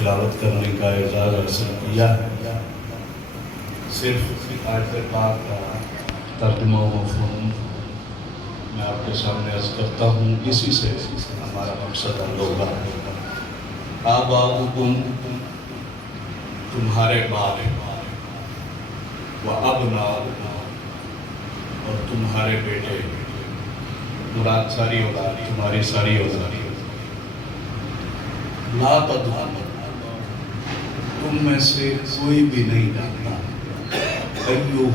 تلاوت کرنے کا اعزاز حاصل کیا ہے، صرف آیت پاک کا ترجمہ و مفہوم میں آپ کے سامنے عرض کرتا ہوں، اسی سے ہمارا مقصد حل ہوگا۔ آباؤکم، تمہارے باپ، و ابناؤکم، اور تمہارے بیٹے، مراد ساری اولاد، تمہاری ساری اولاد، لا تدرون، تم میں سے کوئی بھی نہیں جانتا، ایہم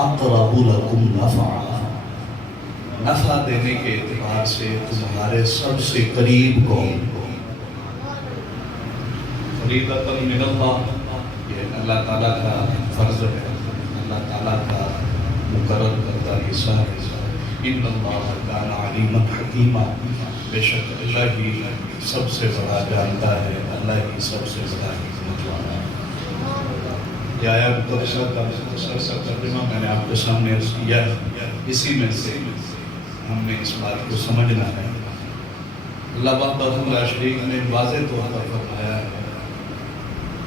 اقرب لکم نفعا، نفع دینے کے اعتبار سے تمہارے سب سے قریب کون؟ فریضۃ من اللہ، یہ اللہ تعالیٰ کا فرض ہے، اللہ تعالیٰ کا مقرر کردہ حصہ ہے۔ ان اللہ کان علیما حکیما، بے شک اللہ ہی سب سے بڑا جانتا ہے، اللہ ہی سب سے بڑا حکمت والا ہے۔ یہ آیت مقدسہ کا مختصر سا ترجمہ میں نے آپ کے سامنے عرض کیا ہے، اسی میں سے ہم نے اس بات کو سمجھنا ہے۔ اللہ وحدہ لا شریک نے واضح طور پر فرمایا ہے،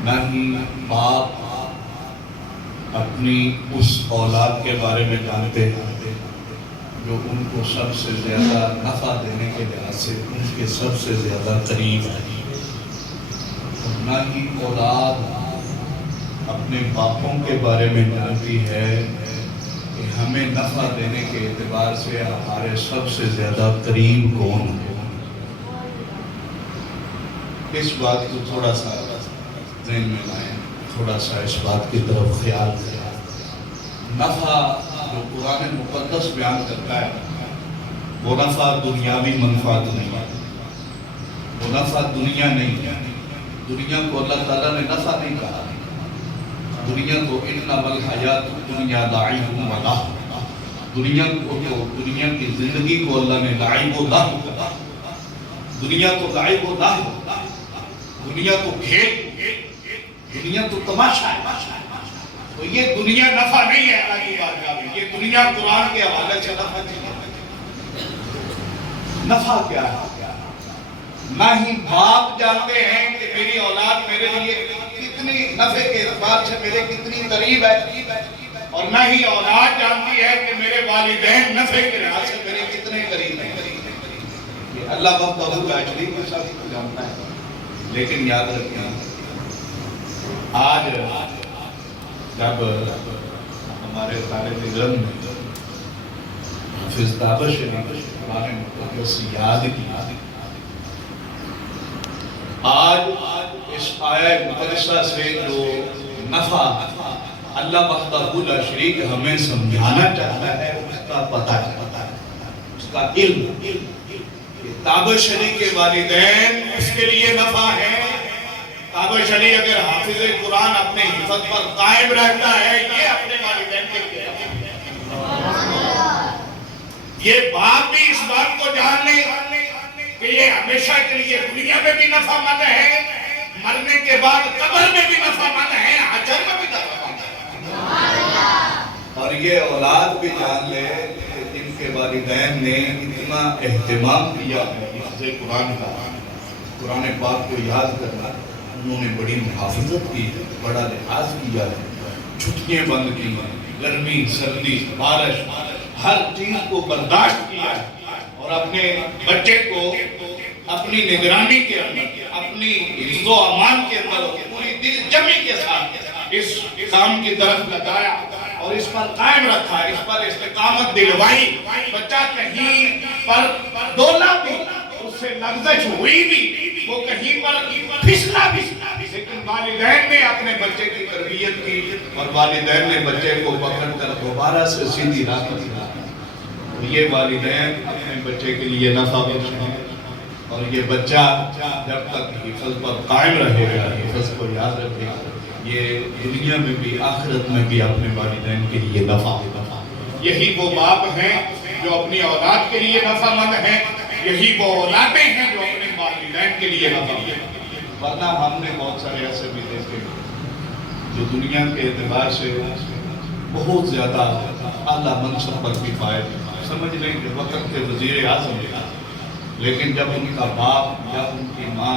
نہ ہی باپ اپنی اس اولاد کے بارے میں جانتے ہیں جو ان کو سب سے زیادہ نفع دینے کے لحاظ سے ان کے سب سے زیادہ قریب ہے، نہ ہی اولاد اپنے باپوں کے بارے میں جانتی ہے کہ ہمیں نفع دینے کے اعتبار سے ہمارے سب سے زیادہ قریب کون ہے۔ اس بات کو تھوڑا سا ذہن میں لائیں، تھوڑا سا اس بات کی طرف خیال کریں۔ نفع جو قرآن مقدس بیان کرتا ہے وہ نفع دنیاوی منفعت نہیں ہے، وہ نفع دنیا نہیں ہے۔ دنیا کو اللہ تعالیٰ نے نفع نہیں کہا، دنیا کو انما الحیات الدنیا لعب و لہو، دنیا کو دنیا کی زندگی کو اللہ نے لعب و لہو کہا، دنیا کو لعب و لہو، دنیا کو کھیل، دنیا تو تماشا ہے۔ تو یہ دنیا نفع نہیں ہے اللہ کی بارگاہ میں، یہ دنیا قرآن کے حوالے سے نفع نہیں ہے۔ نفع کیا ہے؟ نہ ہی باپ جانتے ہیں کہ میری اولاد میرے لیے کتنی نفع کے اعتبار سے میرے کتنی قریب ہے، اور نہ ہی اولاد جانتی ہے کہ میرے والدین نفع کے لحاظ سے میرے کتنے قریب ہیں۔ یہ اللہ وحدہ لا شریک کے ساتھ کو جانتا ہے۔ لیکن یاد رکھیں، آج جب ہمارے طالب علم نے حافظ دعوت شریف قرآن مقدس یاد کیا، آج اس آیت مقدسہ سے جو نفع اللہ وحدہ لا شریک ہمیں سمجھانا چاہتا ہے اس کا پتہ ہے، اس کا علم۔ دعوت شریف کے والدین اس کے لیے نفع ہے۔ دعوت شریف اگر حافظ قرآن اپنے حفظ پر قائم رہتا ہے، یہ اپنے والدین کے لیے یہ باپ بھی اس بات کو جان لے کہ یہ ہمیشہ کے لیے دنیا میں بھی نفع مند ہے، مرنے کے بعد قبر میں بھی نفع مند ہے، حشر میں بھی نفع مند ہے۔ اور یہ اولاد بھی جان لے کہ جن کے والدین نے اتنا اہتمام کیا ہے حفظ قرآن کا، قرآن پاک کو یاد کرنا، انہوں نے بڑی محافظت کی ہے، بڑا لحاظ کیا ہے، چھٹیاں بند کی ہیں، گرمی سردی بارش ہر چیز کو برداشت کیا ہے، اور اپنے بچے کو اپنی نگرانی کے اندر، اپنی حفظ و امان کے اندر پوری دل جمی کے ساتھ اس کام کی طرف لگایا اور اس پر قائم رکھا، اس پر استقامت دلوائی۔ بچہ کہیں پر دولا بھی، اس سے لغزش ہوئی بھی، وہ کہیں پر پھسلا بھی، لیکن والدین نے اپنے بچے کی تربیت کی اور والدین نے بچے کو پکڑ کر دوبارہ سے سیدھی راہ پر لایا۔ یہ والدین اپنے بچے کے لیے نفع بخش ہیں، اور یہ بچہ جب تک حفظ پر قائم رہے گا، حفظ کو یاد رکھے گا، یہ دنیا میں بھی آخرت میں بھی اپنے والدین کے لیے نفع ہوگا۔ یہی وہ باپ ہیں جو اپنی اولاد کے لیے نفع مند ہیں، یہی وہ اولادیں ہیں جو اپنے والدین کے لیے نفع مند ہیں۔ ورنہ ہم نے بہت سارے ایسے بھی دیکھے جو دنیا کے اعتبار سے بہت زیادہ اعلیٰ منصب پر بھی فائد سمجھ لیں کہ وقت کے وزیر اعظم، لیکن جب ان کا باپ یا ان کی ماں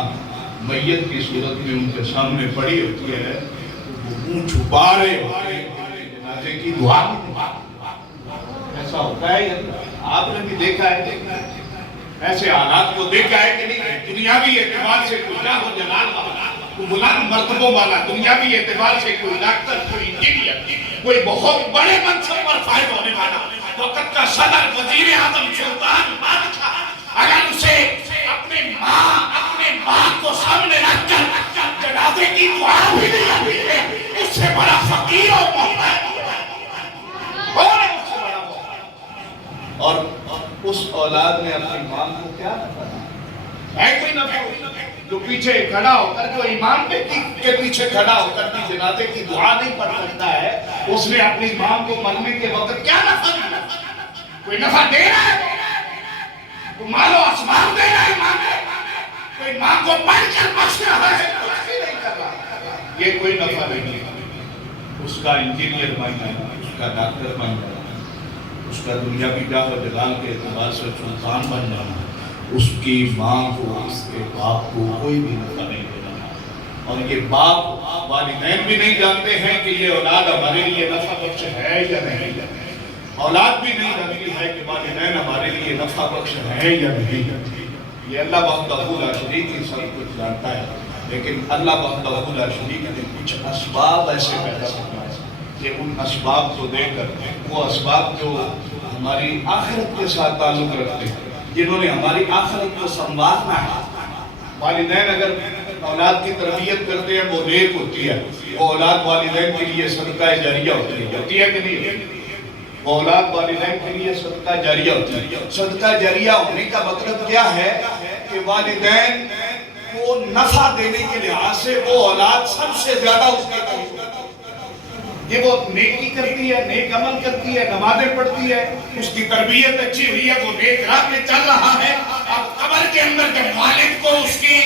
میت کی صورت میں ان کے سامنے پڑی ہوتی ہے، وہ منہ چھپا رہے ہوتے ہیں جنازے کی دعا ایسا ہوتا ہے یا آپ نے بھی دیکھا ہے؟ ایسے حالات کو دیکھا ہے کہ نہیں؟ دنیاوی اعتبار سے کوئی جاہ و جلال والا، کوئی بلند مرتبوں والا، دنیاوی اعتبار سے کوئی ڈاکٹر، کوئی انجینئر، کوئی بہت بڑے منصب پر فائد ہونے والا، وقت کا صدر، وزیر اعظم، سلطان، بادشاہ، اگر اسے اپنے ماں کو سامنے رکھ کر جنازے کی دعا بھی نہیں آتی ہے، اس سے بڑا فقیر اور محتاج اور اس اولاد نے اپنی ماں کو کیا نفع ہے؟ کوئی نفع جو پیچھے کھڑا ہو کر، جو امام کے پیچھے کھڑا ہو کر بھی جنازے کی دعا نہیں پڑھ سکتا ہے، اس نے اپنی ماں کو مرنے کے وقت کیا نفع دیا؟ کوئی نفع دے رہا ہے؟ کوئی مال و اسباب دے رہا ہے ماں کو؟ کوئی ماں کو پڑھ کر بخش رہا ہے؟ کچھ بھی نہیں کر رہا، یہ کوئی نفع نہیں ہے۔ اس کا انجینئر بن جانا، اس کا ڈاکٹر بن جانا، اس کا دنیاوی جاہ و جلال کے اعتبار سے سلطان بن جانا، اس کی ماں کو، اس کے باپ کو کوئی بھی نفع نہیں دینا۔ اور یہ باپ، والدین بھی نہیں جانتے ہیں کہ یہ اولاد ہمارے لیے نفع بخش ہے یا نہیں، اولاد بھی نہیں جانتی ہے کہ والدین ہمارے لیے نفع بخش ہے یا نہیں۔ یہ اللہ وحدہ لا شریک ہی سب کچھ جانتا ہے، لیکن اللہ وحدہ لا شریک نے کچھ اسباب ایسے پیدا کرنا ہے کہ ان اسباب کو دے کر، وہ اسباب جو ہماری آخرت کے ساتھ تعلق رکھتے ہیں، جنہوں نے ہماری آخرت کو سنوارنا ہے۔ والدین اگر اولاد کی تربیت کرتے ہیں، وہ نیک ہوتی ہے، وہ اولاد والدین کے لیے صدقہ جاریہ ہوتی ہے کہ نہیں؟ وہ اولاد والدین کے لیے صدقہ جاریہ ہوتی ہے۔ صدقہ جاریہ ہونے کا مطلب کیا ہے؟ کہ والدین کو نفع دینے کے لحاظ سے وہ اولاد سب سے زیادہ اس کے قریب ہوتی ہے۔ یہ وہ نیکی کرتی ہے، نیک عمل کرتی ہے، نمازیں پڑھتی ہے، اس کی تربیت اچھی ہوئی ہے، وہ نیک راہ پہ چل رہا ہے۔ اب قبر کے اندر جب والد کو اس کی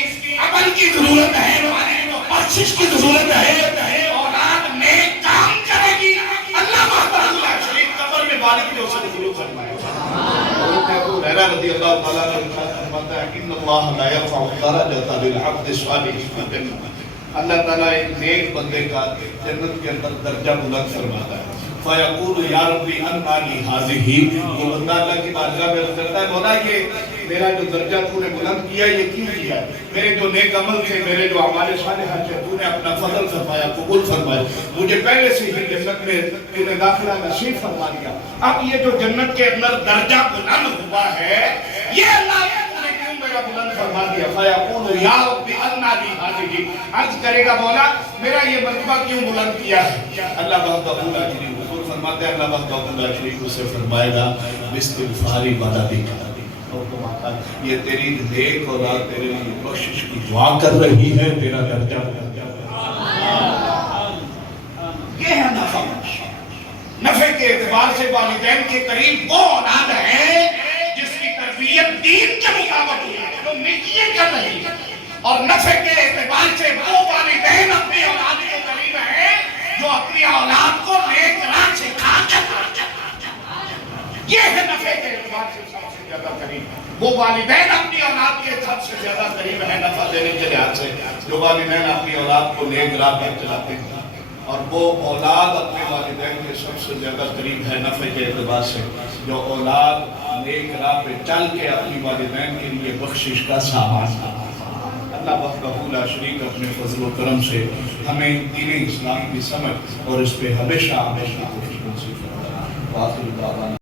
عمل کی ضرورت ہے، والد کو بخشش کی ضرورت ہے، اولاد نیک کام کرے گی، اللہ وحدہ لا شریک قبر میں والد کے اسے ضرور فرمائے گا۔ ابو ہریرہ رضی اللہ تعالیٰ عنہ فرماتا ہے کہ ان اللہ لا يرفع الدرجة للعبد الصالح في الجنة، اللہ تعالیٰ ایک نیک بندے کا جنت کے اندر درجہ بلند فرماتا ہے۔ فَيَقُولُ يَا رَبِّ أَنَّا لِي هَذِهِ، وہ بندہ اللہ کی بارگاہ میں کرتا ہے، مولا یہ میرا جو درجہ تو نے بلند کیا یہ کیوں کیا ہے؟ میرے جو نیک عمل تھے، میرے جو اعمال صالحہ تھے، تو نے اپنا فضل فرمایا، قبول فرمایا، مجھے پہلے سے ہی جنت میں تو نے داخلہ نصیب فرما دیا۔ اب یہ جو جنت کے اندر درجہ بلند ہوا ہے، یہ اللہ نے کیوں میرا بلند فرما دیا؟ فَيَقُولُ يَا رَبِّ أَنَّا لِي هَذِهِ، عرض کرے گا مولا میرا یہ مرتبہ کیوں بلند کیا ہے؟ اللہ وحدہ لا شریک فرماتے ہیں، اللہ وحدہ لا شریک اسے فرمائے گا باستغفاری ولدک، یہ تیری نیک اولاد تیرے لیے بخشش کی دعا کر رہی ہے، تیرا درجہ بلند کر رہی ہے۔ یہ ہے نفع۔ نفع کے اعتبار سے والدین کے قریب وہ اولاد ہے جس کی تربیت دین کے مطابق ہوئی ہے، جو نیکیاں کر رہی ہے، اور نفع کے اعتبار سے وہ والدین اپنی اولاد کے قریب ہیں جو اپنی اولاد کو نیک راہ سکھا کر، یہ ہے نفع کے اعتبار سے سب سے زیادہ قریب۔ وہ والدین اپنی اولاد کے سب سے زیادہ قریب ہیں نفع دینے کے لحاظ سے، جو والدین اپنی اولاد کو نیک راہ پر چلاتے ہیں، اور وہ اولاد اپنے والدین کے سب سے زیادہ قریب ہے نفع کے اعتبار سے جو اولاد نیک راہ پہ چل کے اپنی والدین کے لیے بخشش کا سامان۔ اللہ وحدہ لا شریک اپنے فضل و کرم سے ہمیں دین اسلام کی سمجھ اور اس پہ ہمیشہ کوشش نصیب فرمائے۔